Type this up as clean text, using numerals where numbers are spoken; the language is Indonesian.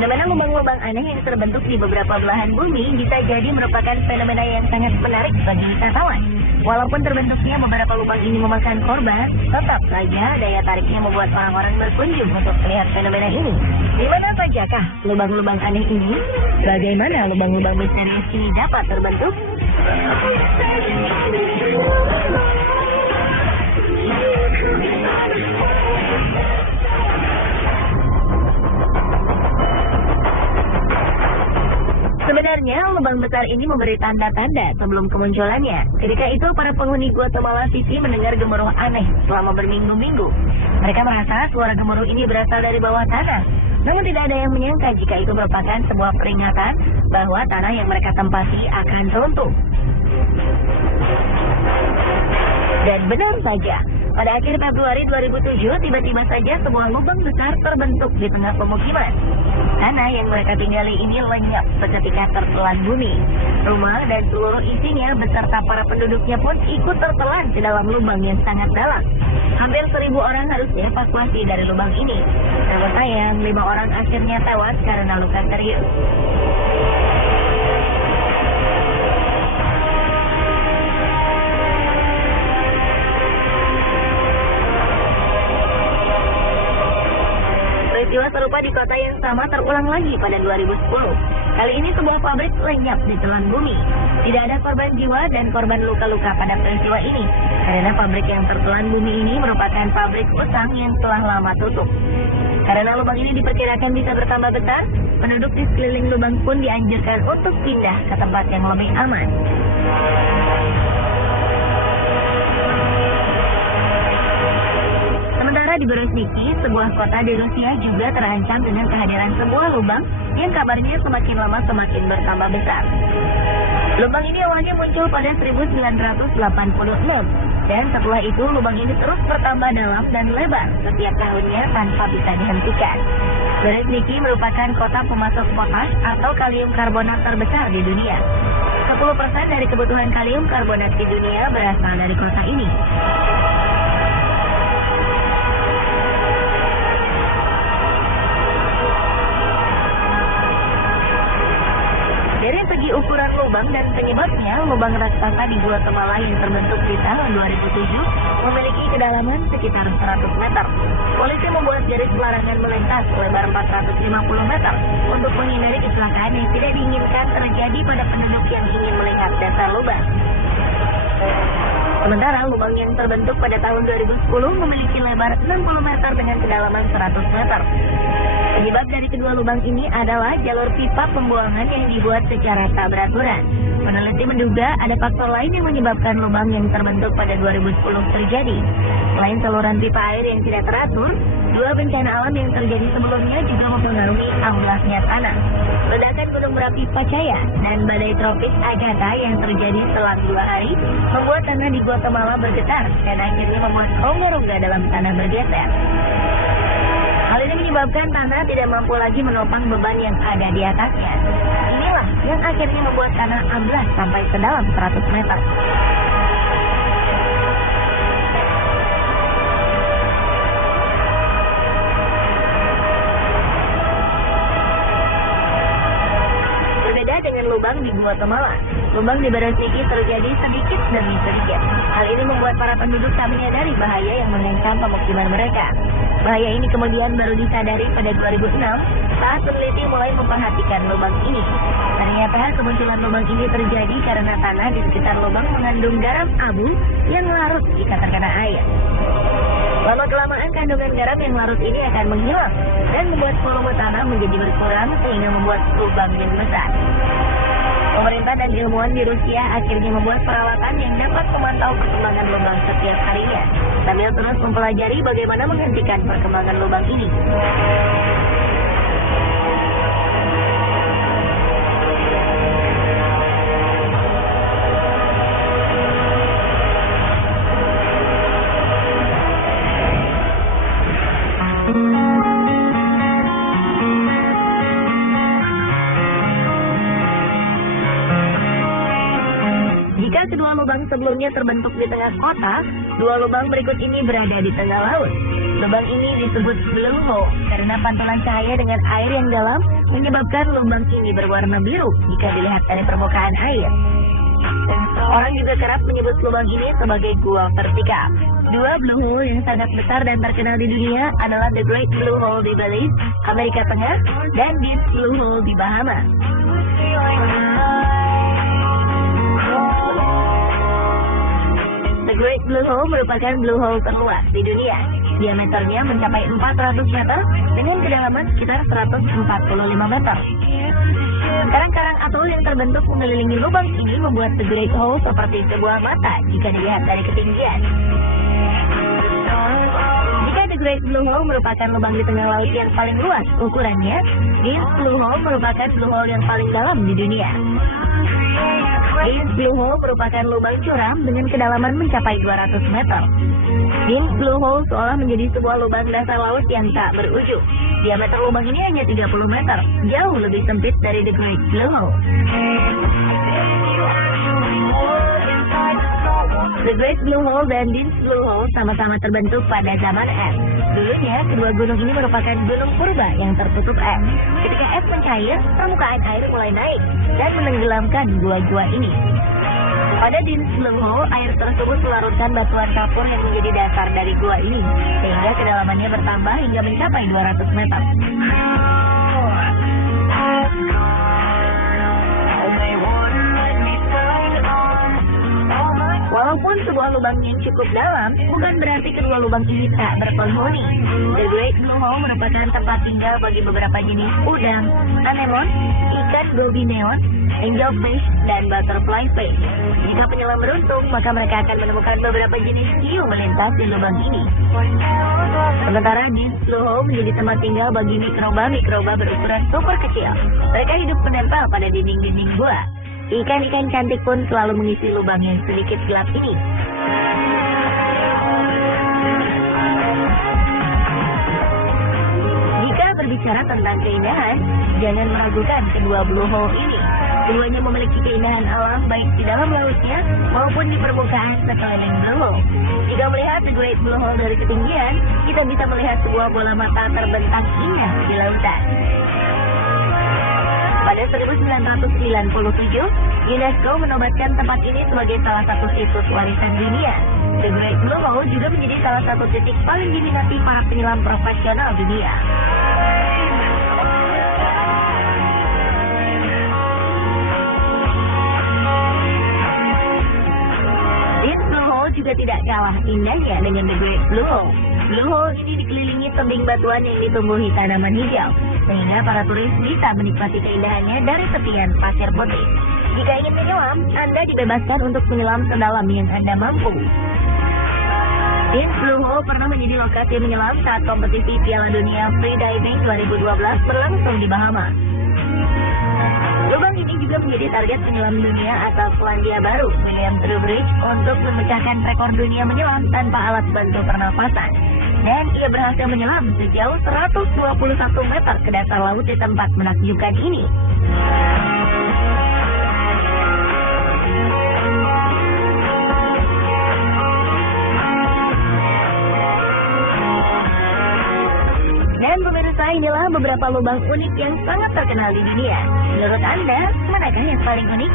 Fenomena lubang-lubang aneh yang terbentuk di beberapa belahan bumi bisa jadi merupakan fenomena yang sangat menarik bagi wisatawan. Walaupun terbentuknya beberapa lubang ini memakan korban, tetap saja daya tariknya membuat orang-orang berkunjung untuk melihat fenomena ini. Di mana sajakah lubang-lubang aneh ini? Bagaimana lubang-lubang misterius ini dapat terbentuk? Sebenarnya, lubang besar ini memberi tanda-tanda sebelum kemunculannya. Ketika itu, para penghuni Guatemala City mendengar gemuruh aneh selama berminggu-minggu. Mereka merasa suara gemuruh ini berasal dari bawah tanah. Namun tidak ada yang menyangka jika itu merupakan sebuah peringatan bahwa tanah yang mereka tempati akan runtuh. Dan benar saja, pada akhir Februari 2007, tiba-tiba saja sebuah lubang besar terbentuk di tengah pemukiman. Tanah yang mereka tinggali ini lenyap seketika tertelan bumi. Rumah dan seluruh isinya beserta para penduduknya pun ikut tertelan ke dalam lubang yang sangat dalam. Hampir 1.000 orang harus dievakuasi dari lubang ini. Namun sayang, 5 orang akhirnya tewas karena luka serius. Peristiwa serupa di kota yang sama terulang lagi pada 2010. Kali ini sebuah pabrik lenyap di telan bumi. Tidak ada korban jiwa dan korban luka-luka pada peristiwa ini, karena pabrik yang tertelan bumi ini merupakan pabrik usang yang telah lama tutup. Karena lubang ini diperkirakan bisa bertambah besar, penduduk di sekeliling lubang pun dianjurkan untuk pindah ke tempat yang lebih aman. Di Berezhniki, sebuah kota di Rusia juga terancam dengan kehadiran sebuah lubang yang kabarnya semakin lama semakin bertambah besar. Lubang ini awalnya muncul pada 1986, dan setelah itu lubang ini terus bertambah dalam dan lebar setiap tahunnya tanpa bisa dihentikan. Berezhniki merupakan kota pemasok potas atau kalium karbonat terbesar di dunia. 10% dari kebutuhan kalium karbonat di dunia berasal dari kota ini. Dari segi ukuran lubang dan penyebabnya, lubang raksasa di Guatemala yang terbentuk di tahun 2007 memiliki kedalaman sekitar 100 meter. Polisi membuat garis pelarangan melintas lebar 450 meter untuk menghindari kecelakaan yang tidak diinginkan terjadi pada penduduk yang ingin melihat dasar lubang. Sementara lubang yang terbentuk pada tahun 2010 memiliki lebar 60 meter dengan kedalaman 100 meter. Penyebab dari kedua lubang ini adalah jalur pipa pembuangan yang dibuat secara tak beraturan. Peneliti menduga ada faktor lain yang menyebabkan lubang yang terbentuk pada 2010 terjadi. Selain saluran pipa air yang tidak teratur, dua bencana alam yang terjadi sebelumnya juga mempengaruhi amblasnya tanah. Ledakan gunung berapi Pacaya dan badai tropis Agatha yang terjadi selang 2 hari membuat tanah di Guatemala bergetar dan akhirnya membuat rongga-rongga dalam tanah bergeser. Hal ini menyebabkan tanah tidak mampu lagi menopang beban yang ada di atasnya. Inilah yang akhirnya membuat tanah amblas sampai sedalam 100 meter. Berbeda dengan lubang di Guatemala, lubang di Berezhniki terjadi sedikit demi sedikit. Hal ini membuat para penduduk tak menyadari bahaya yang mengancam pemukiman mereka. Bahaya ini kemudian baru disadari pada 2006 saat peneliti mulai memperhatikan lubang ini. Ternyata kemunculan lubang ini terjadi karena tanah di sekitar lubang mengandung garam abu yang larut jika terkena air. Lama-kelamaan kandungan garam yang larut ini akan menghilang dan membuat volume tanah menjadi berkurang sehingga membuat lubang yang besar. Pemerintah dan ilmuwan di Rusia akhirnya membuat peralatan yang dapat memantau perkembangan lubang setiap harinya, sambil terus mempelajari bagaimana menghentikan perkembangan lubang ini. Jika kedua lubang sebelumnya terbentuk di tengah kota, dua lubang berikut ini berada di tengah laut. Lubang ini disebut blue hole karena pantulan cahaya dengan air yang dalam menyebabkan lubang ini berwarna biru jika dilihat dari permukaan air. Orang juga kerap menyebut lubang ini sebagai gua vertikal. Dua blue hole yang sangat besar dan terkenal di dunia adalah The Great Blue Hole di Belize, Amerika Tengah, dan Deep Blue Hole di Bahamas. The Great Blue Hole merupakan blue hole terluas di dunia. Diameternya mencapai 400 meter dengan kedalaman sekitar 145 meter. Karang-karang atol yang terbentuk mengelilingi lubang ini membuat The Great Hole seperti sebuah mata jika dilihat dari ketinggian. Jika The Great Blue Hole merupakan lubang di tengah laut yang paling luas ukurannya, Deep Blue Hole merupakan blue hole yang paling dalam di dunia. Deep Blue Hole merupakan lubang curam dengan kedalaman mencapai 200 meter. Deep Blue Hole seolah menjadi sebuah lubang dasar laut yang tak berujung. Diameter lubang ini hanya 30 meter, jauh lebih sempit dari The Great Blue Hole. The Great Blue Hole dan Deep Blue Hole sama-sama terbentuk pada zaman es. Dulunya, kedua gunung ini merupakan gunung purba yang tertutup es. Ketika es mencair, permukaan air mulai naik dan menenggelamkan gua-gua ini. Pada Deep Blue Hole, air tersebut melarutkan batuan kapur yang menjadi dasar dari gua ini, sehingga kedalamannya bertambah hingga mencapai 200 meter. Walaupun sebuah lubang yang cukup dalam, bukan berarti kedua lubang ini tak berpenghuni. The Great Blue Hole merupakan tempat tinggal bagi beberapa jenis udang, anemon, ikan gobi neon, angelfish, dan butterfly fish. Jika penyelam beruntung, maka mereka akan menemukan beberapa jenis hiu melintas di lubang ini. Sementara Deep Blue Hole menjadi tempat tinggal bagi mikroba-mikroba berukuran super kecil. Mereka hidup menempel pada dinding-dinding gua. Ikan-ikan cantik pun selalu mengisi lubang yang sedikit gelap ini. Jika berbicara tentang keindahan, jangan meragukan kedua blue hole ini. Keduanya memiliki keindahan alam baik di dalam lautnya maupun di permukaan sekeliling blue hole. Jika melihat The Great Blue Hole dari ketinggian, kita bisa melihat sebuah bola mata terbentang indah di lautan. Pada 1997, UNESCO menobatkan tempat ini sebagai salah satu situs warisan dunia. The Great Blue Hole juga menjadi salah satu titik paling diminati para penyelam profesional dunia. Deep Blue Hole juga tidak kalah indahnya dengan The Great Blue Hole. Blue Hole ini dikelilingi tebing batuan yang ditumbuhi tanaman hijau, sehingga para turis bisa menikmati keindahannya dari tepian pasir putih. Jika ingin menyelam, Anda dibebaskan untuk menyelam sedalam yang Anda mampu. Deep Blue Hole pernah menjadi lokasi menyelam saat kompetisi Piala Dunia Free Diving 2012 berlangsung di Bahamas. Lubang ini juga menjadi target penyelam dunia asal Selandia Baru, William Trowbridge, untuk memecahkan rekor dunia menyelam tanpa alat bantu pernafasan. Dan ia berhasil menyelam sejauh 121 meter ke dasar laut di tempat menakjubkan ini. Dan pemirsa, inilah beberapa lubang unik yang sangat terkenal di dunia. Menurut Anda, manakah yang paling unik?